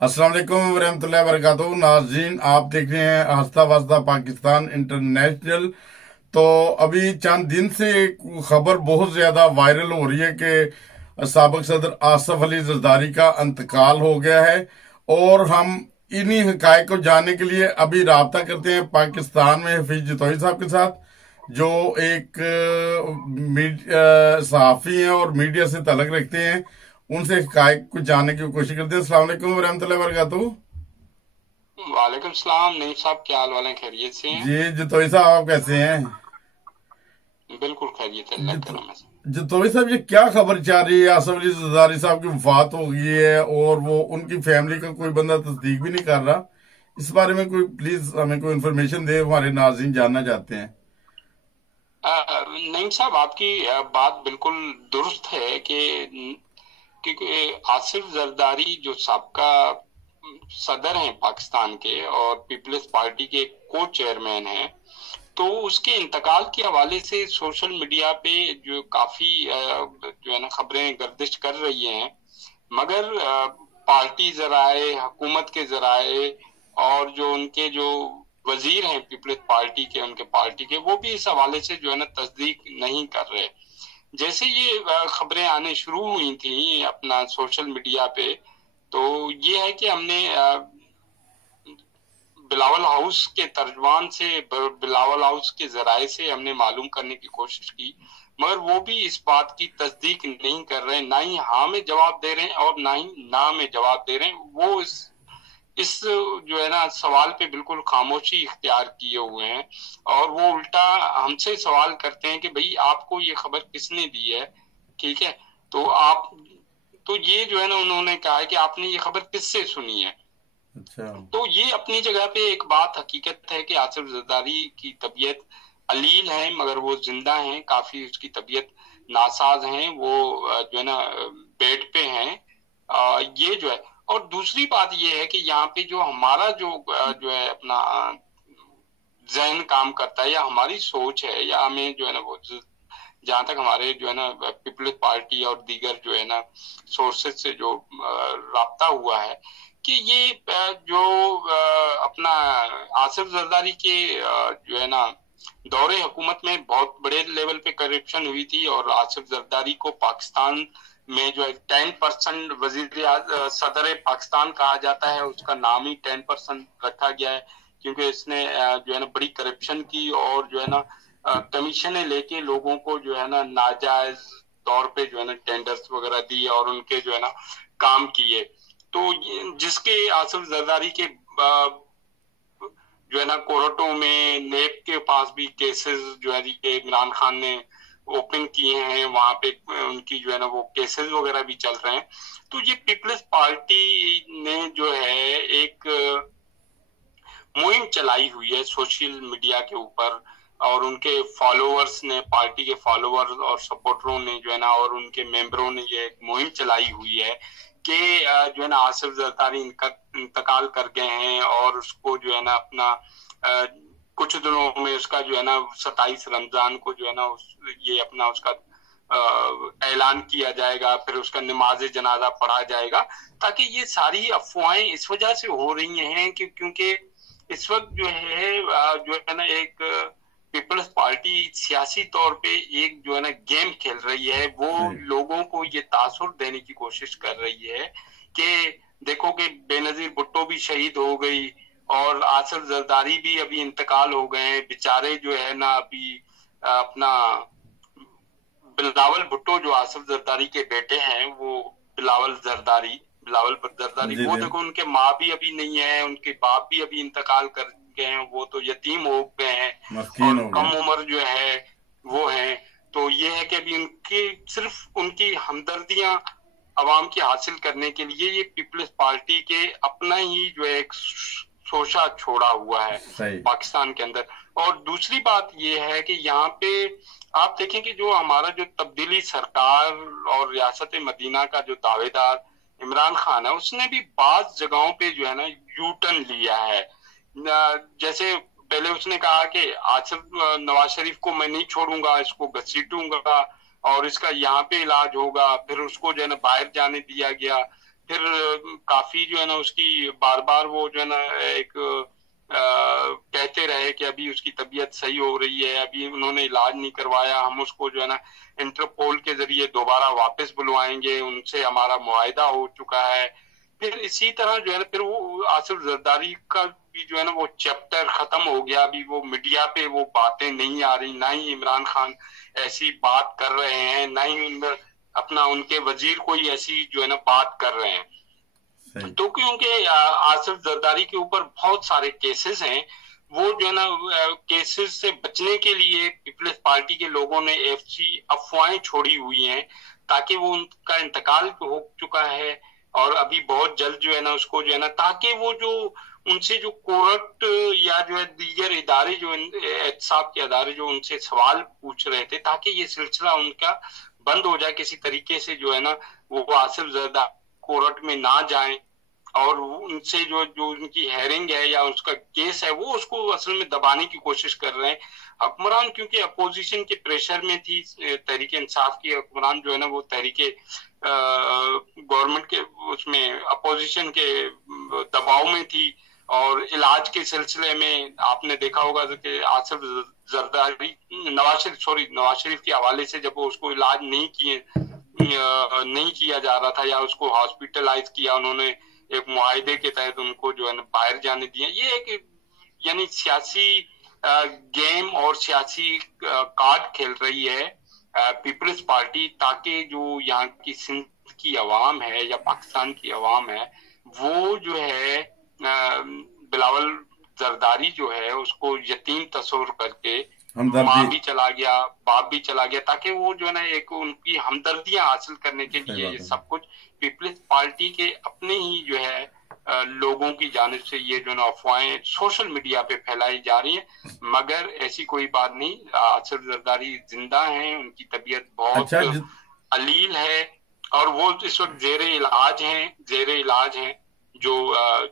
अस्सलाम वालेकुम वरहमतुल्लाहि वबरकातुहू। नाज़रीन, आप देख रहे हैं आस्था वास्ता पाकिस्तान इंटरनेशनल। तो अभी चंद दिन से एक खबर बहुत ज्यादा वायरल हो रही है कि साबिक सदर आसफ अली जरदारी का इंतकाल हो गया है। और हम इन्हीं हकायक को जानने के लिए अभी राब्ता करते हैं पाकिस्तान में हफीज जतोई साहब के साथ, जो एक सहाफ़ी हैं और मीडिया से ताल्लुक़ रखते हैं। उनसे हकायक को जानने की कोशिश करते हैं। अस्सलाम वालेकुम वरहमतुल्लाहि वबरकातुहू। वालेकुम सलाम। नहीं साहब, क्या हाल वाल है? खैरियत से हैं? जी जतोई साहब, आप कैसे हैं? बिल्कुल खैरियत है, अल्लाह के जत, करम से। जतोई साहब, ये क्या खबर चल रही है? आसफ अली जरदारी साहब की वफात हो गई है और वो उनकी फैमिली का कोई बंदा तस्दीक भी नहीं कर रहा। इस बारे में कोई प्लीज हमें कोई इन्फॉर्मेशन दे, हमारे नाज़रीन जानना चाहते हैं। नहीं साहब, आपकी बात बिल्कुल दुरुस्त है कि आसिफ जरदारी जो साबका सदर हैं पाकिस्तान के और पीपल्स पार्टी के को चेयरमैन हैं, तो उसके इंतकाल के हवाले से सोशल मीडिया पे जो काफी जो है ना खबरें गर्दिश कर रही हैं। मगर पार्टी जराए, हुकूमत के जराए और जो उनके जो वजीर हैं पीपल्स पार्टी के, उनके पार्टी के, वो भी इस हवाले से जो है ना तस्दीक नहीं कर रहे। जैसे ये खबरें आने शुरू हुई थी अपना सोशल मीडिया पे, तो ये है कि हमने बिलावल हाउस के तर्जमान से, बिलावल हाउस के जराए से हमने मालूम करने की कोशिश की, मगर वो भी इस बात की तस्दीक नहीं कर रहे। ना ही हाँ में जवाब दे रहे हैं और ना ही ना में जवाब दे रहे हैं। वो इस जो है ना सवाल पे बिल्कुल खामोशी इख्तियार किए हुए हैं और वो उल्टा हमसे सवाल करते हैं कि भाई आपको ये खबर किसने दी है? ठीक है, तो आप, तो ये जो है ना उन्होंने कहा है कि आपने ये खबर किससे सुनी है। अच्छा। तो ये अपनी जगह पे एक बात हकीकत है कि आसिफ जरदारी की तबीयत अलील है, मगर वो जिंदा हैं, काफी उसकी तबीयत नासाज हैं, वो जो है ना बेड पे हैं। ये जो है, और दूसरी बात ये है कि यहाँ पे जो हमारा जो है अपना जहन काम करता है या हमारी सोच है या हमें जो है ना वो जहां तक हमारे जो है ना पीपल्स पार्टी और दीगर जो है ना सोर्सेज से जो राब्ता हुआ है कि ये जो अपना आसिफ जरदारी के जो है ना दौरे हुकूमत में बहुत बड़े लेवल पे करप्शन हुई थी और आसिफ जरदारी को पाकिस्तान में जो है 10% वजीर सदर पाकिस्तान कहा जाता है, उसका नाम ही 10% रखा गया है क्योंकि इसने जो है ना बड़ी करप्शन की और जो है ना कमीशनें लेके लोगों को जो है ना नाजायज तौर पे जो है ना टेंडर्स वगैरह दी और उनके जो है ना काम किए। तो जिसके आसिफ जरदारी के जो है ना कोर्टों में नेब के पास भी केसेस जो है कि इमरान खान ने ओपन किए हैं, वहां पे उनकी जो है ना वो केसेस वगैरह भी चल रहे हैं। तो ये पीपल्स पार्टी ने जो है एक मुहिम चलाई हुई है सोशल मीडिया के ऊपर और उनके फॉलोअर्स ने, पार्टी के फॉलोअर्स और सपोर्टरों ने जो है ना और उनके मेंबरों ने ये एक मुहिम चलाई हुई है कि जो है ना आसिफ जरदारी इंतकाल कर गए हैं और उसको जो है ना अपना कुछ दिनों में उसका जो है ना 27 रमजान को जो है ना ये अपना उसका ऐलान किया जाएगा, फिर उसका नमाज जनाजा पढ़ा जाएगा। ताकि ये सारी अफवाहें इस वजह से हो रही हैं कि क्योंकि इस वक्त जो है ना एक पीपल्स पार्टी सियासी तौर पे एक जो है ना गेम खेल रही है। वो लोगों को ये तासुर देने की कोशिश कर रही है कि देखो कि बेनजीर भुट्टो भी शहीद हो गई और आसिफ जरदारी भी अभी इंतकाल हो गए हैं बेचारे। जो है ना अभी अपना बिलावल भुट्टो जो आसिफ जरदारी के बेटे हैं, वो बिलावल जरदारी जी वो जी। देखो उनके माँ भी अभी नहीं है, उनके बाप भी अभी इंतकाल कर गए हैं, वो तो यतीम हो गए हैं मस्कीन और हो कम गए। उम्र जो है वो है। तो ये है कि अभी उनकी सिर्फ उनकी हमदर्दियां अवाम की हासिल करने के लिए ये पीपल्स पार्टी के अपना ही जो है एक शोषा छोड़ा हुआ है सही। पाकिस्तान के अंदर। और दूसरी बात ये है कि यहाँ पे आप देखें कि जो हमारा जो तब्दीली सरकार और रियासत मदीना का जो दावेदार इमरान खान है, उसने भी बाज जगहों पे जो है ना यू टर्न लिया है। जैसे पहले उसने कहा कि आसिफ नवाज शरीफ को मैं नहीं छोड़ूंगा, इसको घसीटूंगा और इसका यहाँ पे इलाज होगा, फिर उसको जो है ना बाहर जाने दिया गया। پھر کافی جو ہے نا اس کی بار بار وہ جو ہے نا ایک کہتے رہے کہ ابھی اس کی طبیعت صحیح ہو رہی ہے، ابھی انہوں نے علاج نہیں کروایا، ہم اس کو جو ہے نا انٹرپول کے ذریعے دوبارہ واپس بلوائیں گے، ان سے ہمارا معاہدہ ہو چکا ہے۔ پھر اسی طرح جو ہے نا پھر وہ آصف زرداری کا بھی جو ہے نا وہ چیپٹر ختم ہو گیا، ابھی وہ میڈیا پہ وہ باتیں نہیں آ رہی، نہ ہی عمران خان ایسی بات کر رہے ہیں، نہ ہی ان کے وزیر کوئی ایسی جو ہے نا بات کر رہے ہیں۔ تو کیونکہ آصف زرداری کے اوپر بہت سارے کیسز ہیں، وہ جو ہے نا کیسز سے بچنے کے لیے پیپلز پارٹی کے لوگوں نے افواہیں چھوڑی ہوئی ہیں، تاکہ وہ ان کا انتقال ہو چکا ہے اور ابھی بہت جلد جو ہے نا اس کو جو ہے نا، تاکہ وہ جو ان سے جو کورٹ یا جو ہے دیگر ادارے جو احتساب کے ادارے جو ان سے سوال پوچھ رہے تھے، تاکہ یہ سلسلہ ان کا بند ہو جائے کسی طریقے سے، جو ہے نا وہ آصف زرداری کورٹ میں نہ جائیں، اور ان سے جو ان کی ہیئرنگ ہے یا اس کا کیس ہے وہ اس کو اصل میں دبانے کی کوشش کر رہے ہیں حکمران، کیونکہ اپوزیشن کے پریشر میں تھی تحریک انصاف کی حکمران، جو ہے نا وہ تحریک گورنمنٹ کے اس میں اپوزیشن کے دباؤ میں تھی، اور علاج کے سلسلے میں آپ نے دیکھا ہوگا کہ آصف زرداری نواز شریف کے حوالے سے جب وہ اس کو علاج نہیں کیا جا رہا تھا یا اس کو ہاسپٹلائز کیا، انہوں نے ایک معاہدے کے تحت ان کو جو ہے نا باہر جانے دیا۔ یہ ایک یعنی سیاسی گیم اور سیاسی کارڈ کھیل رہی ہے پیپلز پارٹی، تاکہ جو یہاں کی سندھ کی عوام ہے یا پاکستان کی عوام ہے وہ جو ہے بلاول زرداری جو ہے اس کو یتیم تصور کر کے، ماں بھی چلا گیا، باپ بھی چلا گیا، تاکہ وہ جو ہے نا ایک ان کی ہمدردیاں حاصل کرنے کے لیے یہ سب کچھ پیپلز پارٹی کے اپنے ہی جو ہے لوگوں کی جانب سے یہ جو نا افواہیں سوشل میڈیا پہ پھیلائی جا رہی ہیں، مگر ایسی کوئی بات نہیں۔ آصف زرداری زندہ ہیں، ان کی طبیعت بہت علیل ہے اور وہ اس وقت زیر علاج ہیں جو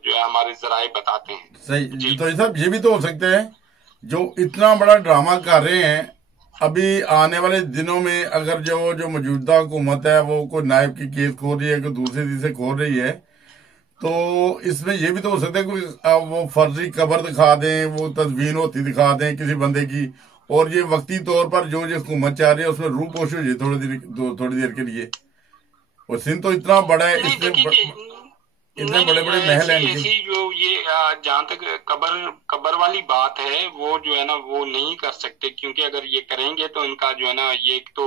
ہمارے ذرائع بتاتے ہیں۔ صحیح تو صاحب یہ بھی تو ہو سکتے ہیں جو اتنا بڑا ڈرامہ کر رہے ہیں، ابھی آنے والے دنوں میں اگر جو موجودہ حکومت ہے وہ کوئی نائب کی کیس کھول رہی ہے، کوئی دوسری چیز سے کھول رہی ہے، تو اس میں یہ بھی تو ہو سکتا ہے کوئی وہ فرضی قبر دکھا دیں، وہ تدفین ہوتی دکھا دیں کسی بندے کی، اور یہ وقتی طور پر جو حکومت چاہ رہی ہے اس میں روح پوش ہو جائے تھوڑی دیر کے لیے۔ اور سندھ تو اتنا بڑا ہے، اس میں اتنے بڑے بڑے محل ہیں۔ ایسی جو یہ جہاں تک قبر والی بات ہے وہ جو ہے نا وہ نہیں کر سکتے، کیونکہ اگر یہ کریں گے تو ان کا جو ہے نا یہ ایک تو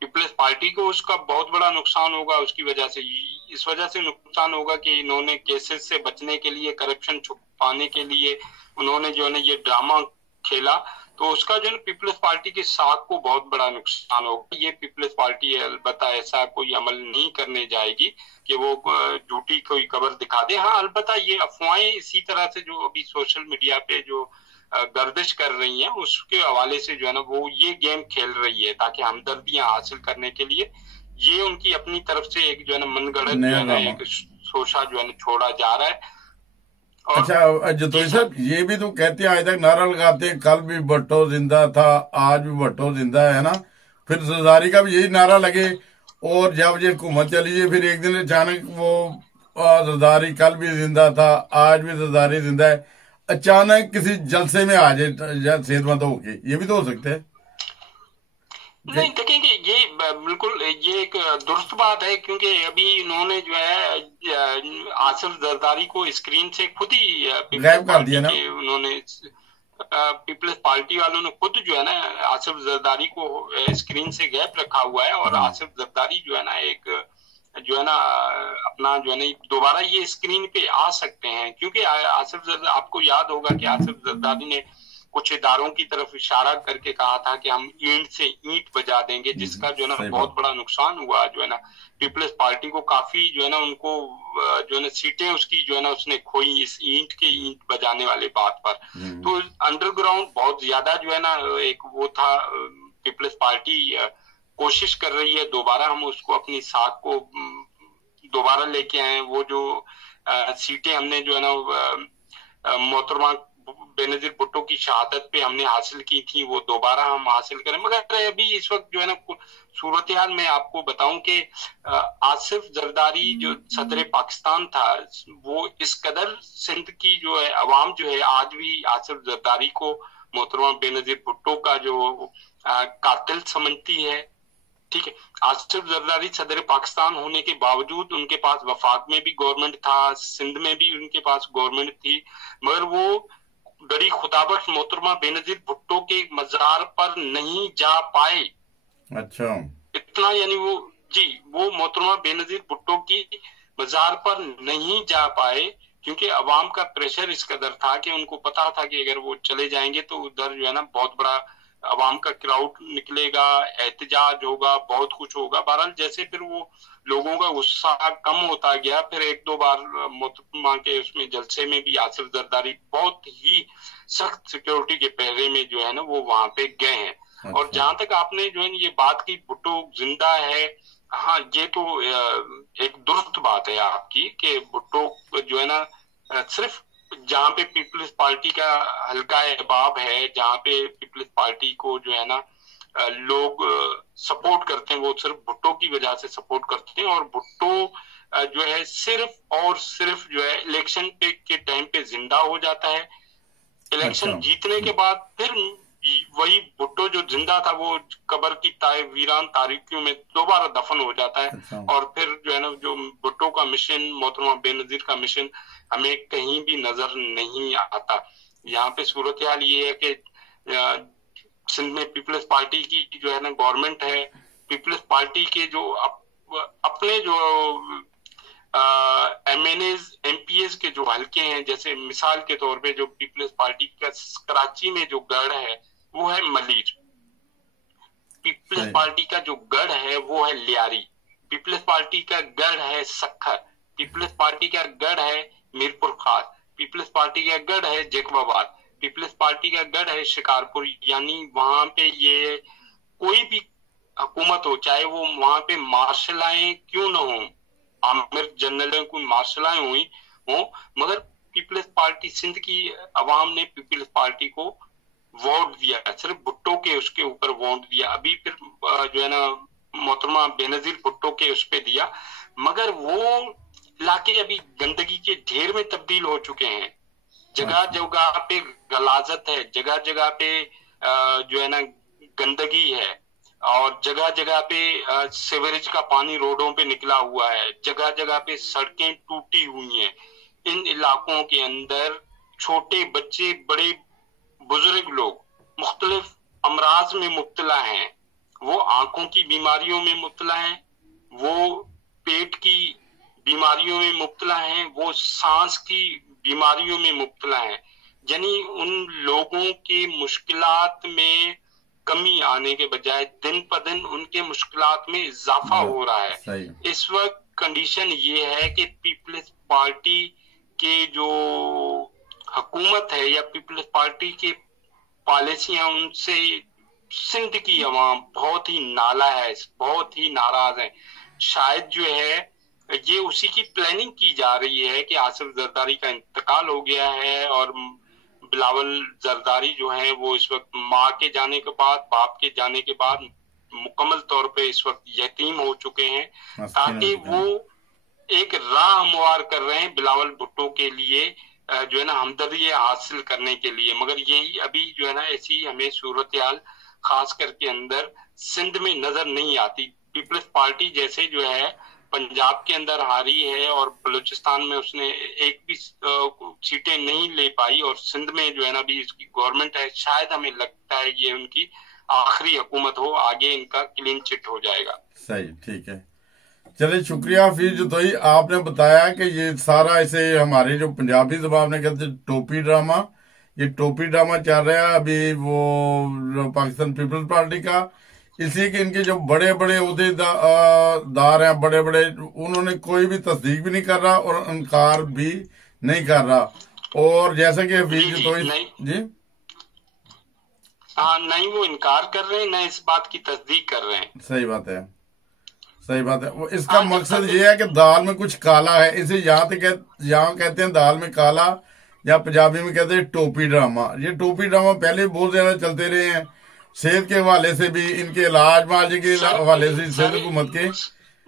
پیپلز پارٹی کو اس کا بہت بڑا نقصان ہوگا، اس وجہ سے نقصان ہوگا کہ انہوں نے کیسز سے بچنے کے لیے، کرپشن چھپانے کے لیے انہوں نے جو ہے نا یہ ڈرامہ کھیلا، تو اس کا جو ہے پیپلز پارٹی کے ساتھ کو بہت بڑا نقصان ہوگا۔ یہ پیپلز پارٹی البتہ ایسا کوئی عمل نہیں کرنے جائے گی کہ وہ جھوٹی کوئی خبر دکھا دے۔ ہاں البتہ یہ افواہیں اسی طرح سے جو ابھی سوشل میڈیا پہ جو گردش کر رہی ہیں اس کے حوالے سے جو ہے نا وہ یہ گیم کھیل رہی ہے، تاکہ ہمدردیاں حاصل کرنے کے لیے یہ ان کی اپنی طرف سے ایک جو ہے نا من گھڑت جو ہے نا ایک سوچا جو ہے نا چھوڑا جا رہا ہے۔ اچھا جتوئی صاحب یہ بھی تو کہتے ہیں آج تک نعرہ لگاتے ہیں کل بھی بھٹو زندہ تھا، آج بھی بھٹو زندہ ہے نا، پھر زرداری کا بھی یہی نعرہ لگے، اور جب یہ حکومت چلی ہے پھر ایک دن اچانک وہ زرداری کل بھی زندہ تھا، آج بھی زرداری زندہ ہے، اچانک کسی جلسے میں آ جائے صحت مند ہو کے، یہ بھی تو ہو سکتا ہے۔ نہیں دیکھیں گے یہ بالکل یہ ایک درست بات ہے، کیونکہ ابھی انہوں نے جو ہے آصف زرداری کو اسکرین سے خود ہی غائب کر دیا نا، انہوں نے پیپلز پارٹی والوں نے خود جو ہے نا آصف زرداری کو اسکرین سے غائب رکھا ہوا ہے، اور آصف زرداری جو ہے نا ایک جو ہے نا اپنا جو ہے نا دوبارہ یہ اسکرین پہ آ سکتے ہیں، کیونکہ آصف زرداری آپ کو یاد ہوگا کہ آصف زرداری نے کچھ اداروں کی طرف اشارہ کر کے کہا تھا کہ ہم اینٹ سے اینٹ بجا دیں گے، جس کا جو ہے نا بہت بڑا نقصان ہوا جو ہے نا پیپلز پارٹی کو، کافی جو ہے نا ان کو جو ہے نا سیٹیں اس کی جو ہے نا اس نے کھوئی اس اینٹ کے اینٹ بجانے والے بات پر۔ تو انڈر گراؤنڈ بہت زیادہ جو ہے نا ایک وہ تھا، پیپلز پارٹی کوشش کر رہی ہے دوبارہ ہم اس کو اپنی ساتھ کو دوبارہ لے کے آئیں، وہ جو سیٹیں ہم نے جو ہے نا محترمہ बेनजीर भुट्टो की शहादत पे हमने हासिल की थी वो दोबारा हम हासिल करें। मगर अभी इस वक्त जो है ना सूरत हाल में आपको बताऊं कि आसिफ जरदारी जो सदर पाकिस्तान था वो इस कदर सिंध की जो है अवाम जो है आज भी आसिफ जरदारी को मोहतरमा बेनजीर भुट्टो का जो कातिल समझती है। ठीक है, आसिफ जरदारी सदर पाकिस्तान होने के बावजूद उनके पास वफाक में भी गवर्नमेंट था, सिंध में भी उनके पास गवर्नमेंट थी, मगर वो बड़ी खुदाबख्श मोहतरमा बेनजीर भुट्टो के मजार पर नहीं जा पाए। अच्छा, इतना यानी वो मोहतरमा बेनजीर भुट्टो की मजार पर नहीं जा पाए क्योंकि अवाम का प्रेशर इस कदर था कि उनको पता था कि अगर वो चले जाएंगे तो उधर जो है ना बहुत बड़ा अवाम का क्राउड निकलेगा, एहतजाज होगा, बहुत कुछ होगा। बहरहाल जैसे फिर वो लोगों का गुस्सा कम होता गया, फिर एक दो बार मोहतरमा के उसमें जलसे में भी आसिफ जरदारी बहुत ही सख्त सिक्योरिटी के पहरे में जो है ना वो वहां पे गए हैं। अच्छा। और जहां तक आपने जो है ये बात की भुट्टो जिंदा है, हाँ ये तो एक दुरुस्त बात है आपकी कि भुट्टो जो है ना सिर्फ जहां पे पीपल्स पार्टी का हल्का अहबाब है, जहां पे पीपल्स पार्टी को जो है ना लोग सपोर्ट करते हैं वो सिर्फ भुट्टो की वजह से सपोर्ट करते हैं। और भुट्टो जो है सिर्फ और सिर्फ जो है इलेक्शन पे के टाइम पे जिंदा हो जाता है। इलेक्शन अच्छा। जीतने के बाद फिर वही भुट्टो जो जिंदा था वो कब्र की वीरान तारीखियों में दोबारा दफन हो जाता है। अच्छा। और फिर जो है ना जो भुट्टो का मिशन, मोहतरमा बेनजीर का मिशन हमें कहीं भी नजर नहीं आता। यहाँ पे सूरत हाल ये है कि सिंध में पीपल्स पार्टी की जो है ना गवर्नमेंट है, पीपल्स पार्टी के जो अपने जो MNAs MPs के जो हल्के हैं, जैसे मिसाल के तौर पे जो पीपल्स पार्टी का कराची में जो गढ़ है वो है मलीर, पीपल्स पार्टी का जो गढ़ है वो है लियारी, पीपल्स पार्टी का गढ़ है सक्खर, पीपल्स पार्टी का गढ़ है मीरपुर खास, पीपल्स पार्टी का गढ़ है जैकबाबाद, पीपल्स पार्टी का गढ़ है शिकारपुर। यानी वहां पे ये कोई भी हुकूमत हो, चाहे वो वहां पे मार्शलाएं क्यों न हो, आमिर जनरल कोई मार्शलाएं हुई हो, मगर पीपल्स पार्टी सिंध की अवाम ने पीपल्स पार्टी को वोट दिया, सिर्फ भुट्टो के उसके ऊपर वोट दिया। अभी फिर जो है ना मोहतरमा बेनजीर भुट्टो के उस पे दिया, मगर वो इलाके अभी गंदगी के ढेर में तब्दील हो चुके हैं। जगह जगह पे गलाजत है, जगह जगह पे जो है ना गंदगी है, और जगह जगह पे सीवरेज का पानी रोडों पे निकला हुआ है, जगह जगह पे सड़कें टूटी हुई हैं। इन इलाकों के अंदर छोटे बच्चे, बड़े बुजुर्ग लोग मुख्तलिफ अमराज में मुब्तला हैं। वो आंखों की बीमारियों में मुब्तला हैं, वो पेट की बीमारियों में मुब्तला हैं, वो सांस की बीमारियों में मुब्तला हैं। यानी उन लोगों की मुश्किलात में कमी आने के बजाय दिन पर दिन उनके मुश्किलात में इजाफा हो रहा है। इस वक्त कंडीशन ये है कि पीपल्स पार्टी के जो हुकूमत है या पीपल्स पार्टी के पॉलिसियां, उनसे सिंध की अवाम बहुत ही नाला है, बहुत ही नाराज है। शायद जो है ये उसी की प्लानिंग की जा रही है कि आसिफ जरदारी का इंतकाल हो गया है और बिलावल जरदारी जो है वो इस वक्त माँ के जाने के बाद, बाप के जाने के बाद मुकम्मल तौर पे इस वक्त यतीम हो चुके हैं, ताकि वो एक राह हमवार कर रहे हैं बिलावल भुट्टो के लिए जो है ना हमदर्दी हासिल करने के लिए। मगर यही अभी जो है ना ऐसी हमें सूरत हाल खास करके अंदर सिंध में नजर नहीं आती। पीपल्स पार्टी जैसे जो है पंजाब के अंदर हारी है और बलूचिस्तान में उसने एक भी सीटें नहीं ले पाई, और सिंध में जो है ना अभी इसकी गवर्नमेंट है, शायद हमें लगता है ये उनकी आखिरी हुकूमत हो, आगे इनका क्लीन चिट हो जाएगा। सही, ठीक है। चलिए, शुक्रिया हाफिज जतोई, आपने बताया कि ये सारा ऐसे हमारे जो पंजाबी जबान में कहते टोपी ड्रामा, ये टोपी ड्रामा चल रहा है अभी वो पाकिस्तान पीपल्स पार्टी का, इसलिए कि इनके जो बड़े बड़े उहदेदार हैं, बड़े बड़े, उन्होंने कोई भी तस्दीक भी नहीं कर रहा और इनकार भी नहीं कर रहा। और जैसा कि हाफिज जतोई जी हाँ, नहीं वो इनकार कर रहे हैं, न इस बात की तस्दीक कर रहे हैं। सही बात है, सही बात है। वो इसका मकसद ये है कि दाल में कुछ काला है, इसे यहाँ कहते हैं दाल में काला, या पंजाबी में कहते हैं टोपी ड्रामा। ये टोपी ड्रामा पहले बहुत ज्यादा चलते रहे हैं, सेहत के हवाले से भी, इनके इलाज माज के हवाले से सेहत हुकूमत के।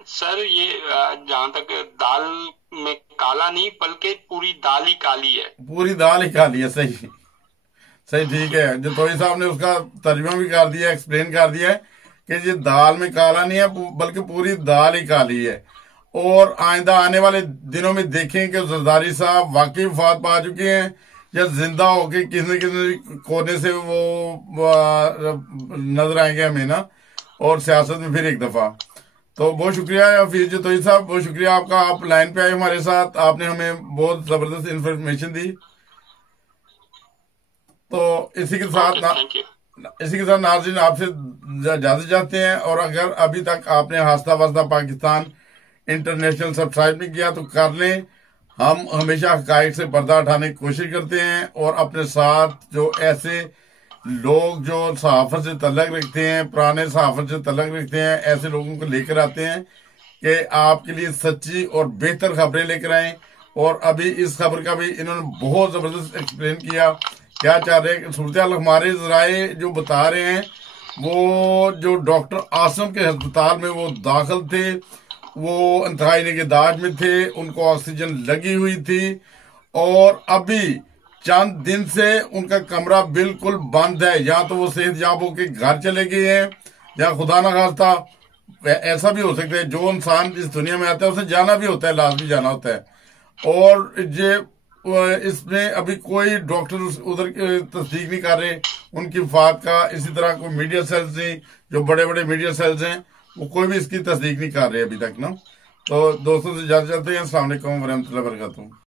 सर ये जहाँ तक दाल में काला नहीं बल्कि पूरी दाल ही काली है, पूरी दाल ही काली है। सही सही, ठीक है। जतोई साहब ने उसका तर्जुमा भी कर दिया, एक्सप्लेन कर दिया है कि ये दाल में काला नहीं है बल्कि पूरी दाल ही काली है। और आइंदा आने वाले दिनों में देखें कि जरदारी साहब वाकई वफात पा चुके हैं या जिंदा होके किसी किसी कोने से वो नजर आएंगे हमें ना, और सियासत में फिर एक दफा। तो बहुत शुक्रिया हफीज जतोई साहब, बहुत शुक्रिया आपका, आप लाइन पे आए हमारे साथ, आपने हमें बहुत जबरदस्त इंफॉर्मेशन दी। तो इसी के साथ नाज़रीन आपसे इजाजत चाहते हैं। और अगर अभी तक आपने आस्था वास्ता पाकिस्तान इंटरनेशनल सब्सक्राइब नहीं किया तो कर लें। हम हमेशा हकायक से पर्दा उठाने की कोशिश करते हैं और अपने साथ जो ऐसे लोग जो सहाफत से तल्लक रखते हैं, पुराने सहाफत से तल्लक रखते हैं, ऐसे लोगों को लेकर आते हैं कि आपके लिए सच्ची और बेहतर खबरें लेकर आए। और अभी इस खबर का भी इन्होंने बहुत जबरदस्त एक्सप्लेन किया, क्या चाह रहे हैं सूरत हाल। हमारे जराए जो बता रहे हैं वो जो डॉक्टर आसम के अस्पताल में वो दाखिल थे, वो इंतहाई निगहदाश्त में थे, उनको ऑक्सीजन लगी हुई थी और अभी चंद दिन से उनका कमरा बिल्कुल बंद है। या तो वो सेहतयाब होकर घर चले गए हैं या खुदा न खास्ता ऐसा भी हो सकता है, जो इंसान इस दुनिया में आता है उसे जाना भी होता है, लाजमी जाना होता है। और ये इसमें अभी कोई डॉक्टर उधर तस्दीक नहीं कर रहे उनकी वफात का। इसी तरह कोई मीडिया सेल्स नहीं, जो बड़े बड़े मीडिया सेल्स हैं वो कोई भी इसकी तस्दीक नहीं कर रहे अभी तक ना। तो दोस्तों से इजाजत चाहते हैं। अस्सलाम वालेकुम वरहमतुल्लाहि वबरकातुहू।